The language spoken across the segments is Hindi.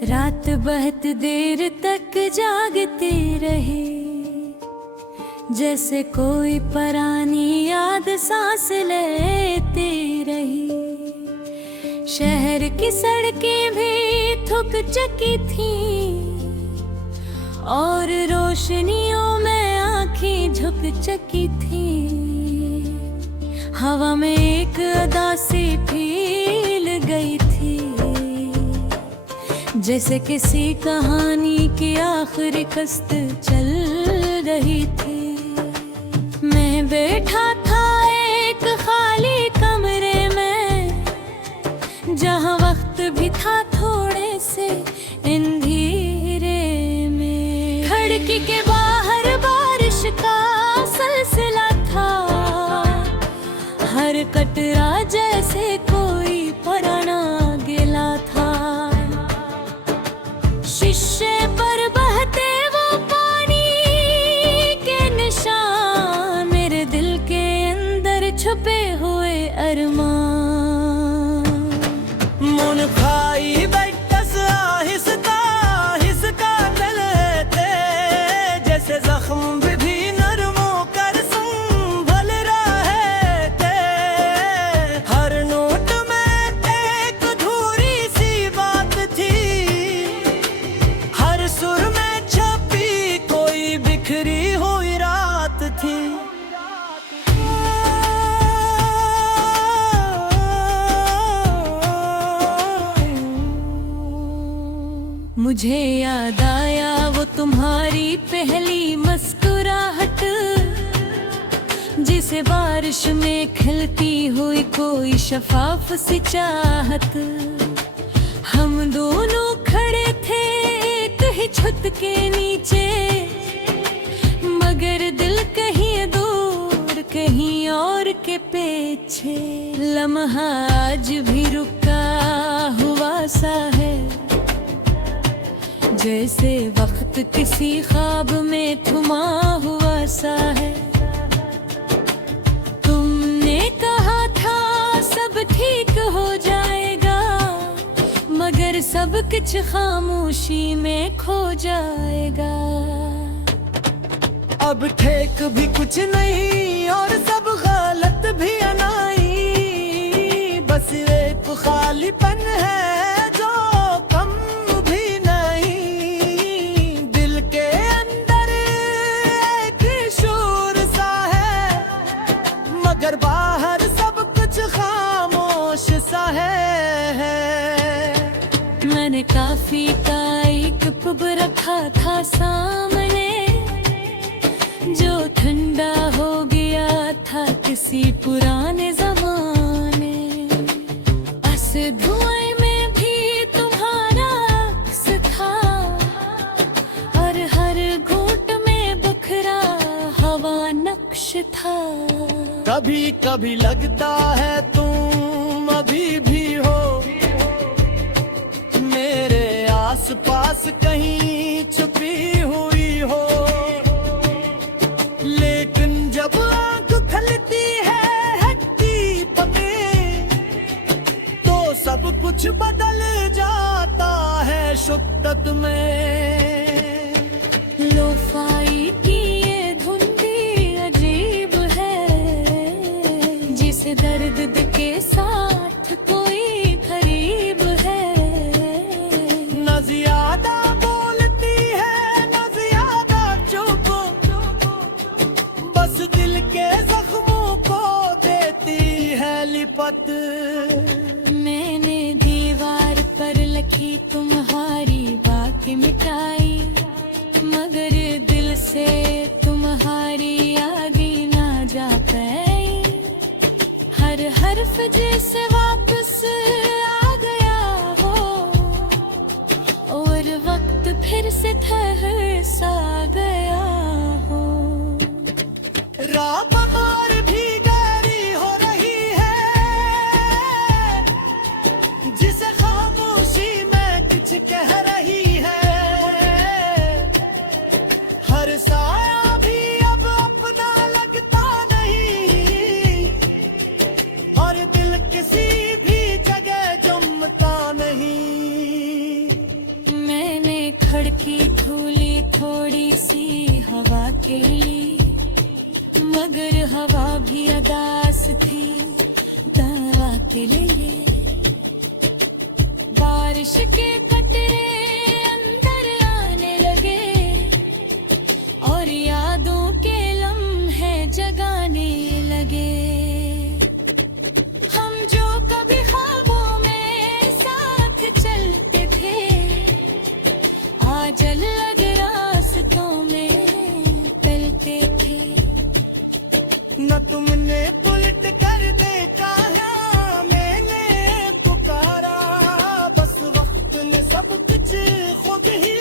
रात बहुत देर तक जागती रही, जैसे कोई पुरानी याद सांस लेती रही। शहर की सड़कें भी थुक चुकी थीं और रोशनियों में आंखें झुक चुकी थीं। हवा में एक उदासी फैल गई थी, जैसे किसी कहानी की आखिरी कस्त चल रही थी। मैं बैठा था एक खाली कमरे में, जहाँ वक्त भी था थोड़े से अंधेरे में। खिड़की के बाहर बारिश का सिलसिला था, हर कतरा जैसे कोई पुराना गिला था। शीशे पर बहते वो पानी के निशान, मेरे दिल के अंदर छुपे हुए अरमान। मन खाई बैठस आहिस्ता आहिस्ता चलते, जैसे जख्म भी नरमो कर संभल रहे थे। हर नोट में एक अधूरी सी बात थी, हर सुर में छपी कोई बिखरी हुई रात थी। मुझे याद आया वो तुम्हारी पहली मुस्कुराहट, जिसे बारिश में खिलती हुई कोई शफाफ सी चाहत। हम दोनों खड़े थे एक ही छत के नीचे, मगर दिल कहीं दूर कहीं और के पीछे। लम्हा आज भी रुका हुआ सा है, जैसे वक्त किसी ख्वाब में थमा हुआ सा है। तुमने कहा था सब ठीक हो जाएगा, मगर सब कुछ खामोशी में खो जाएगा। अब ठीक भी कुछ नहीं और सब गलत भी अनाई, बस एक खालीपन है जो कम भी नहीं। दिल के अंदर एक शोर सा है, मगर बाहर सब कुछ खामोश सा है। मैंने काफी का एक कप रखा था सामने, जो ठंडा हो गया था किसी पुराने जमाने। बस धुएं में भी तुम्हारा अक्स था, और हर घूंट में बुखरा हवा नक्श था। कभी कभी लगता है तुम अभी भी हो मेरे आस पास कहीं छुपी हुई हो, लेकिन जब आंख खुलती है हट्टी पके, तो सब कुछ बदल जाता है शुद्दत में। लोफाई की ये धुन भी अजीब है, जिसे दर्द के साथ कोई करीब है। न ज्यादा बोलती है न ज्यादा चुप, बस दिल के जख्मों को देती है लिपट। मैंने दीवार पर लिखी तुम्हारी बातें मिटाई, मगर दिल से तुम्हारी यादें ना जा पाई। हर हर्फ जैसे वापस आ गया हो, और वक्त फिर से ठहर सा गया हो। रात और भी गहरी हो रही है, जिसे खामोशी में कुछ कह रही है। हर साया भी अब अपना लगता नहीं, और दिल किसी भी जगह जमता नहीं। धड़की धूली थोड़ी सी हवा के लिए, मगर हवा भी अदास थी दवा के लिए। बारिश के कतरे अंदर आने लगे और यादों के लम्हे जगाने लगे। हम जो कभी ख्वाबों में साथ चलते थे, आज अलग रास्तों में चलते थे। न तुमने उलट कर देखा है मैंने पुकारा, बस वक्त ने सब कुछ खुद ही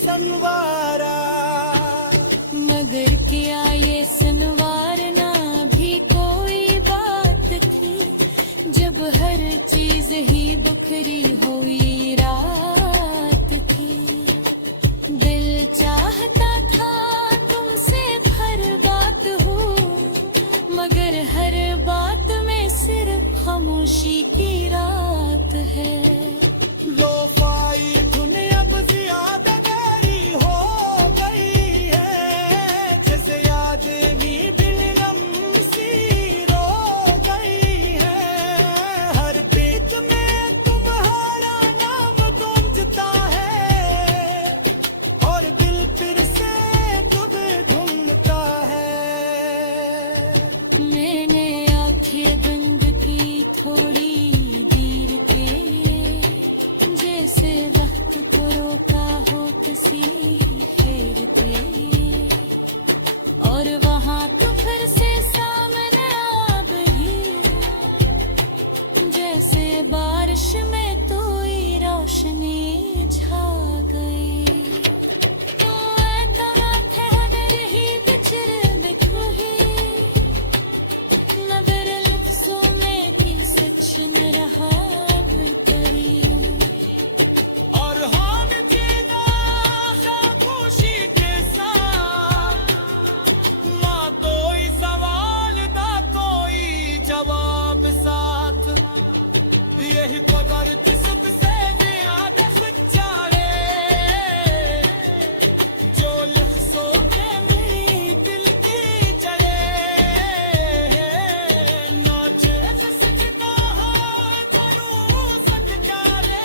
संवारा। मगर क्या ये संवारना भी कोई बात थी, जब हर चीज ही बिखरी हुई रात थी। दिल चाहता था तुमसे हर बात हो, मगर हर बात में सिर्फ खामोशी की रात है। लोफाई धुन अब ज्यादा गहरी हो गई है, जैसे यादें भी बिलम सी रो गई है। हर पीत में तुम्हारा नाम गूंजता है और दिल फिर से तुम्हें ढूंढता है। मैंने आंखें बंद की थोड़ी देर के, जैसे वक्त को रोका हो किसी फेर पे, और वहाँ तो फिर से सामने आ गई, जैसे बारिश में कोई रोशनी छा गई। तो मैं तमा ठहर ही बिछड़ बिखरी, मगर लफ्ज़ों में की सच न रहा फिर करीब। और हम जीना खामोशी के साथ, ना कोई सवाल ना कोई जवाब साथ। यही कदर किस्मत से ज्यादा सच्चाए, जो लफ्ज़ों के मेरी दिल की जले। नाच रस सजता है जरूर सज जा रे।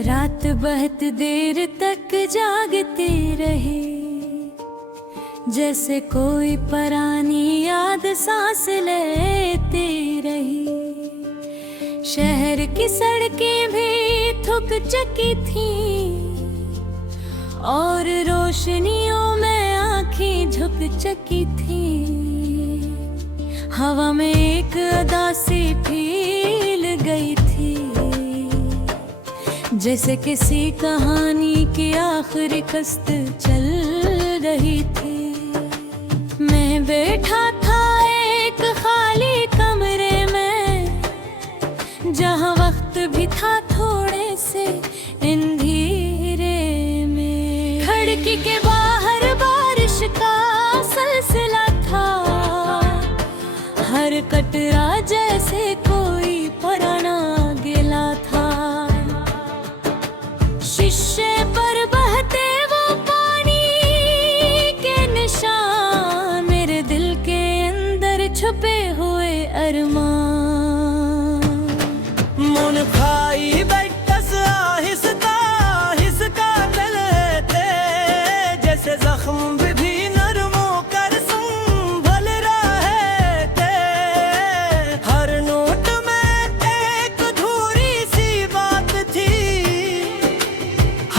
रात बहुत देर तक जागते रहे, जैसे कोई पुरानी याद सांस लेते रही। शहर की सड़कें भी थक चकी थीं और रोशनियों में आंखें झुक चकी थीं। हवा में एक अदा सी फील गई थी, जैसे किसी कहानी की आखिरी कस्त चल रही थी। मैं बैठा था एक खाली कमरे में, जहाँ वक्त भी था थोड़े से अंधेरे में। खिड़की के बाहर बारिश का सिलसिला था, हर कटरा जैसे कोई पुराना गिला था। शीशे पर बहते वो पानी के निशान, मेरे दिल के अंदर छुपे हुए अरमान। मन खाई बैठस आहिस्ता आहिस्ता चले थे, जैसे जख्म भी नरम कर संभल रहे थे। हर नोट में एक अधूरी सी बात थी,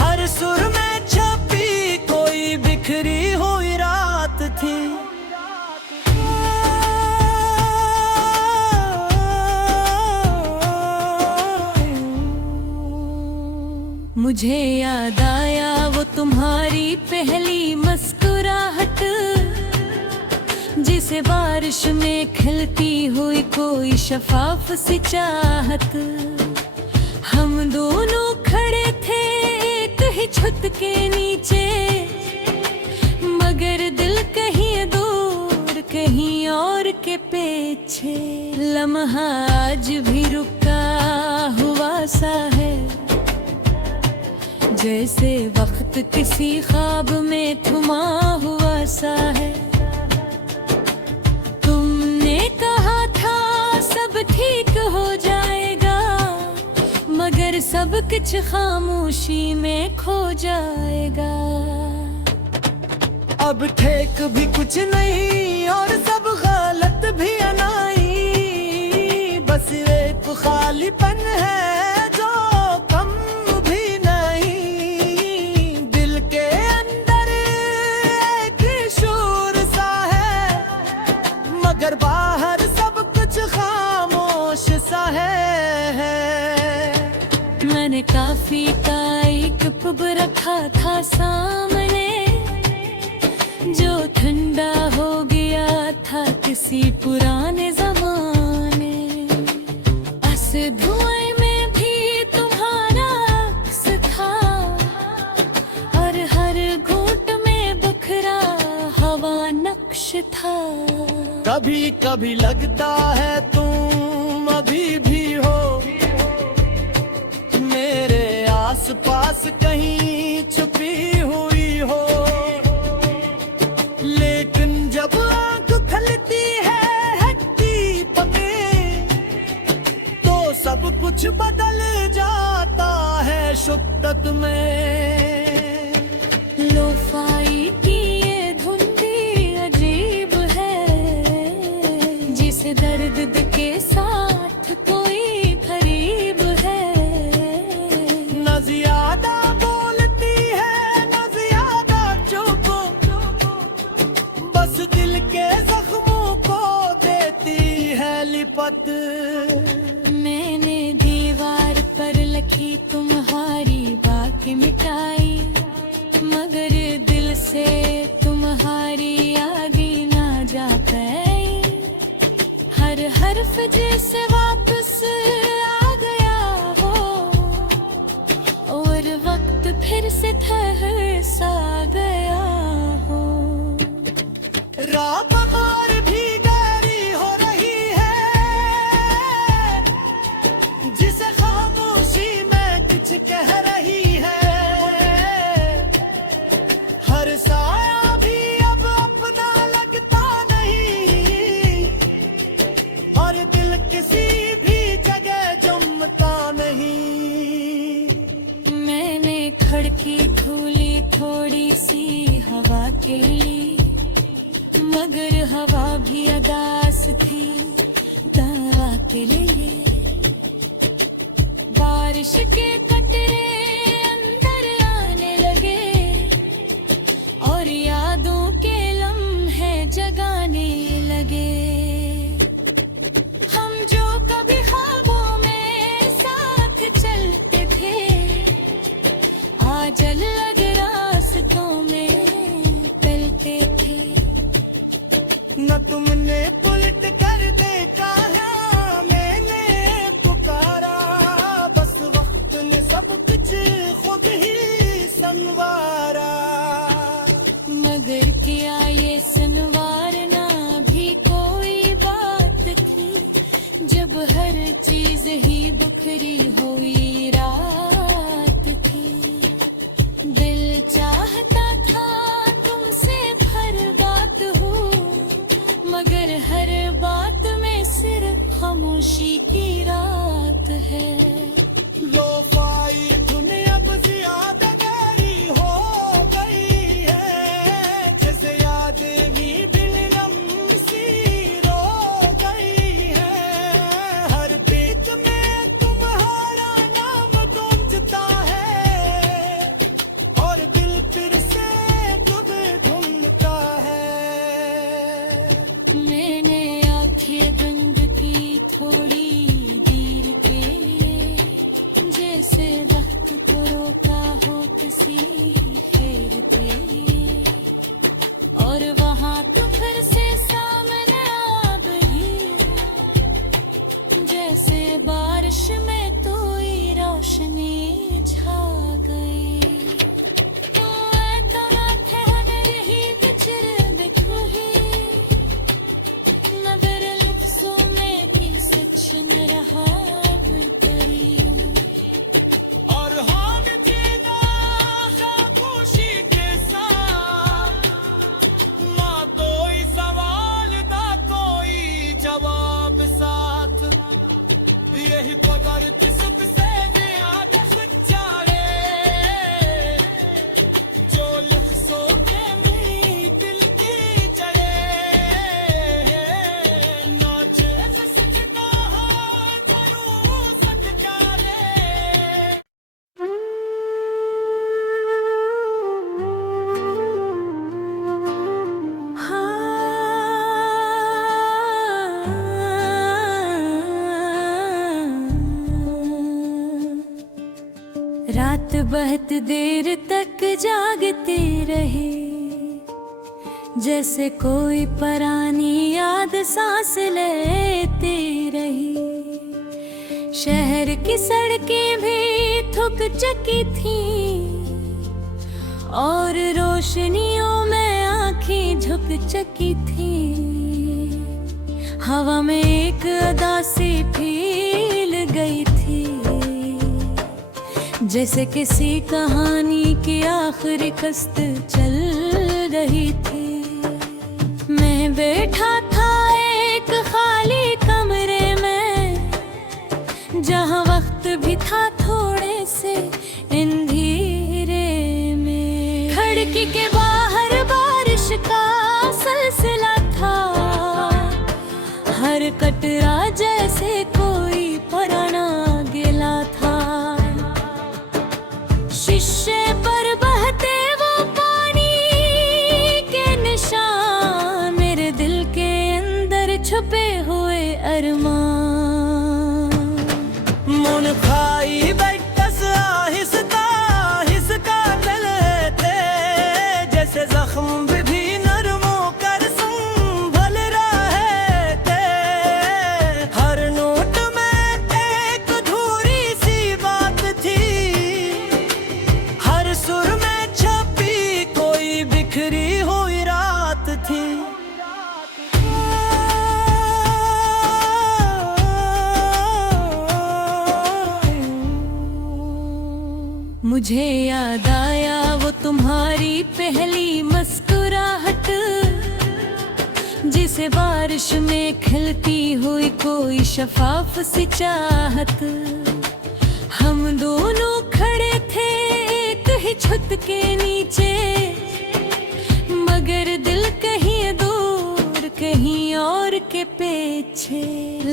हर सुर में छपी कोई बिखरी हुई रात थी। मुझे याद आया वो तुम्हारी पहली मुस्कुराहट, जिसे बारिश में खिलती हुई कोई शफाफ सी चाहत। हम दोनों खड़े थे एक ही छत के नीचे, मगर दिल कहीं दूर कहीं और के पीछे। लम्हा आज भी रुका हुआ सा है, जैसे वक्त किसी ख्वाब में थमा हुआ सा है। तुमने कहा था सब ठीक हो जाएगा, मगर सब कुछ खामोशी में खो जाएगा। अब ठीक भी कुछ नहीं और सब गलत भी अनाई, बस एक खालीपन है जो कम भी नहीं। दिल के अंदर एक शोर सा है, मगर बाहर सब कुछ खामोश सा है। मैंने काफी का एक पब रखा था सामने, जो ठंडा हो गया था किसी पुराने जमाने। बस धुएं में भी तुम्हारा अक्स था, और हर घूंट में बखरा हवा नक्श था। कभी कभी लगता है तुम अभी भी हो मेरे आस पास कहीं छुपी हुई हो, लेकिन जब आंख खुलती है हट्टी पके, तो सब कुछ बदल जाता है शुद्दत में। लोफाई की ये धुन भी अजीब है, जिसे दर्द के साथ कोई करीब है। न ज्यादा बोलती है न ज्यादा चुप, बस दिल के जख्मों को देती है लिपट। मैंने दीवार पर लिखी तुम्हारी बातें मिटाई, मगर दिल से तुम्हारी यादें ना जा पाई। हर हर्फ जैसे वापस आ गया हो, और वक्त फिर से ठहर सा गया हो। रात और भी गहरी हो रही है, जिसे खामोशी में कुछ कह रही है। हर साया भी अब अपना लगता नहीं, और दिल किसी भी जगह जमता नहीं। मैंने खिड़की खोली थोड़ी सी हवा के लिए, मगर हवा भी अदास थी दवा के लिए। बारिश के कटरे अंदर आने लगे, और यादों के लम्हे जगाने लगे। हम जो कभी ख्वाबों में साथ चलते थे, आज अलग रास्तों में चलते थे। न तुमने उलट कर देखा है मैंने पुकारा, बस वक्त ने सब कुछ खुद ही संवारा। मगर क्या ये संवारना भी कोई बात थी, जब हर चीज ही बिखरी हुई रात थी। दिल चाहता था तुमसे हर बात हो, मगर हर बात में सिर्फ खामोशी की रात है। लोफाई धुन अब ज्यादा गहरी हो गई है, जैसे यादें भी बिलरम सी रो गई है। हर पीत में तुम्हारा नाम गूंजता है, और दिल फिर से कब ढूंढता है। मैंने आंखें बंद की थोड़ी देर के, जैसे वक्त को रोका हो किसी फेर पे, और वहाँ तो फिर से सामने आ गई, जैसे बारिश में कोई रोशनी छा गई। रात बहुत देर तक जागते रहे, जैसे कोई पुरानी याद सांस लेते रही। शहर की सड़कें भी थुक चकी थीं और रोशनियों में आंखें झुक चकी थीं। हवा में एक उदासी फैल गई थी, जैसे किसी कहानी की आखिरी कस्त चल रही थी। मैं बैठा था एक खाली कमरे में, जहाँ वक्त भी था थोड़े से अंधेरे में। खिड़की के बाहर बारिश का सिलसिला था, हर कटरा जैसे कोई पुराना गिला था। शीशे पर बहते वो पानी के निशान, मेरे दिल के अंदर छुपे हुए अरमान। मन खाई बैठस आहिस्ता आहिस्ता चले थे, जैसे जख्म भी नरम कर संभल रहे थे। हर नोट में एक अधूरी सी बात थी, हर सुर में छपी कोई बिखरी हुई रात थी। मुझे याद आया वो तुम्हारी पहली मुस्कुराहट, जिसे बारिश में खिलती हुई कोई शफाफ सी चाहत। हम दोनों खड़े थे एक ही छत के नीचे, मगर दिल कहीं दूर कहीं और के पीछे।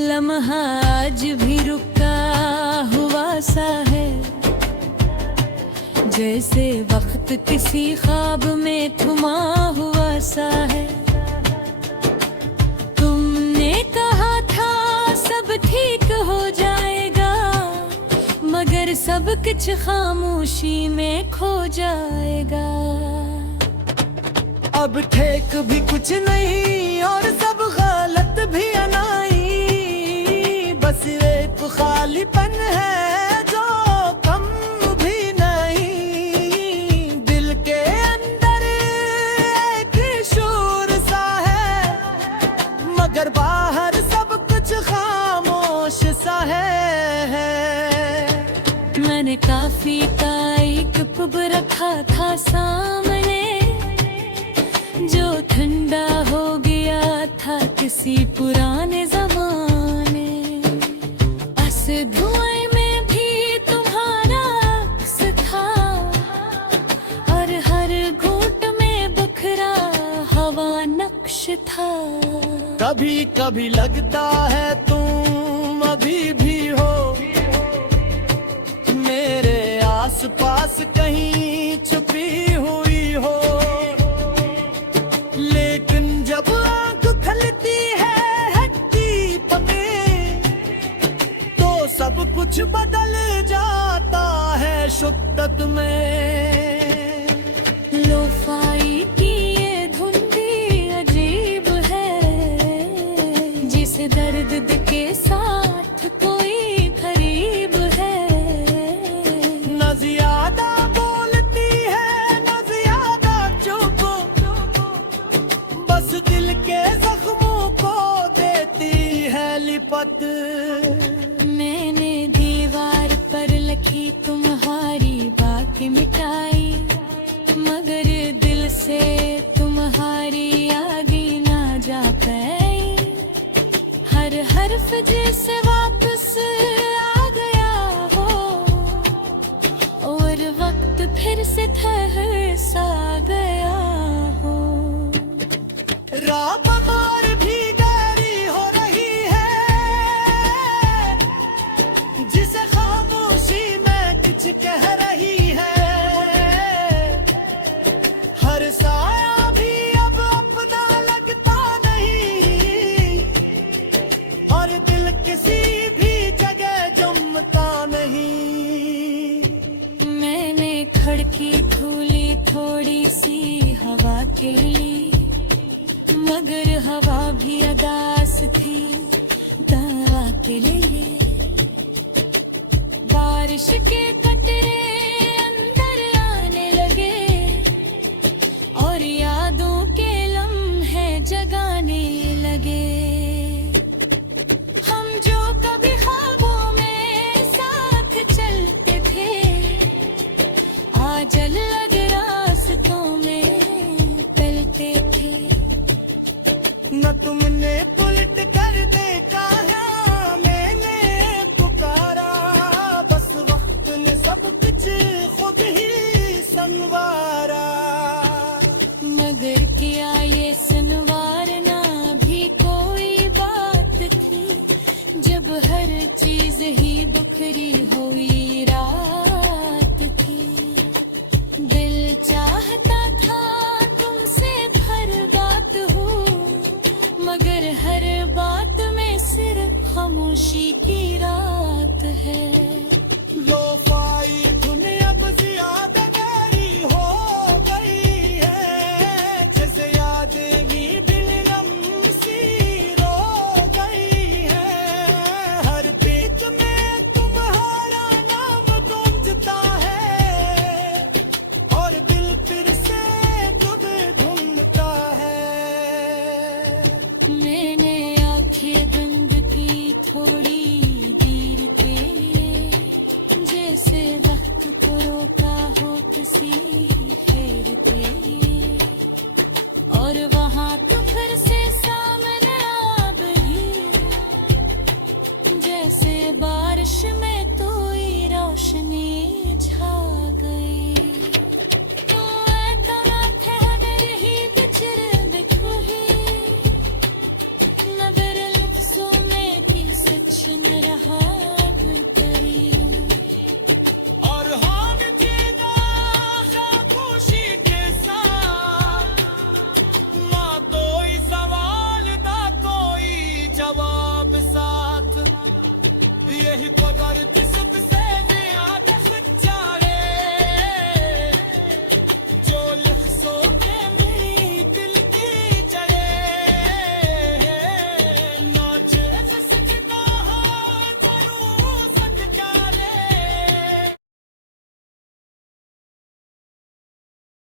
लम्हा आज भी रुका हुआ सा है, जैसे वक्त किसी ख्वाब में थमा हुआ सा है। तुमने कहा था सब ठीक हो जाएगा, मगर सब कुछ खामोशी में खो जाएगा। अब ठीक भी कुछ नहीं और सब गलत भी अनाई, बस एक खालीपन है जो कम भी नहीं। दिल के अंदर एक शोर सा है, मगर बाहर सब कुछ खामोश सा है। मैंने काफी का एक पब रखा था सामने, जो ठंडा हो गया था किसी पुराने जमाने। बस धुएं में भी तुम्हारा अक्स था, और हर घूंट में बिखरा हवा नक्श था। कभी कभी लगता है तुम अभी भी हो मेरे आस पास कहीं छुपी हुई हो, लेकिन जब आंख खुलती है हड्डी पके, तो सब कुछ बदल जाता है शिद्दत में। लोफाई की ये धुन भी अजीब है, जिसे दर्द के साथ कोई करीब है। न ज्यादा बोलती है न ज्यादा चुप, बस दिल के जख्मों को देती है लिपट। मैंने दीवार पर लिखी तुम्हारी बात मिटाई, मगर दिल से तुम्हारी यादें ना जा पाई। हर हर्फ जैसे वापस आ गया हो, और वक्त फिर से ठहर सा गया हो। रात और भी गहरी हो रही है, जिसे खामोशी में कुछ कह रही है। हर साया भी अब अपना लगता नहीं, और दिल किसी भी जगह जमता नहीं। खिड़की खुली थोड़ी सी हवा के लिए, मगर हवा भी अदास थी दवा के लिए। बारिश के कतरे अंदर आने लगे और यादों के लम्हे जगाने लगे। हम जो कभी ख्वाबों में साथ चलते थे, आज अलग रास्तों में चलते थे। न तुमने उलट कर देखा है, मैंने पुकारा, बस वक्त ने सब कुछ खुद ही संवारा। मगर क्या ये संवारना भी कोई बात थी, जब हर चीज ही बिखरी हुई रात थी। दिल चाहता था तुमसे हर बात हो, मगर हर बात में सिर्फ खामोशी की रात है। लो पाई धुन अब ज्यादा गहरी हो गई है, जैसे यादें भी बिलरम सी रो गई है। हर पीक में तुम्हारा नाम गूंजता है और दिल फिर से तुम्हें ढूंढता है। मैंने आंखें बंद की थोड़ी देर के लिए, जैसे वक्त को रोका हो किसी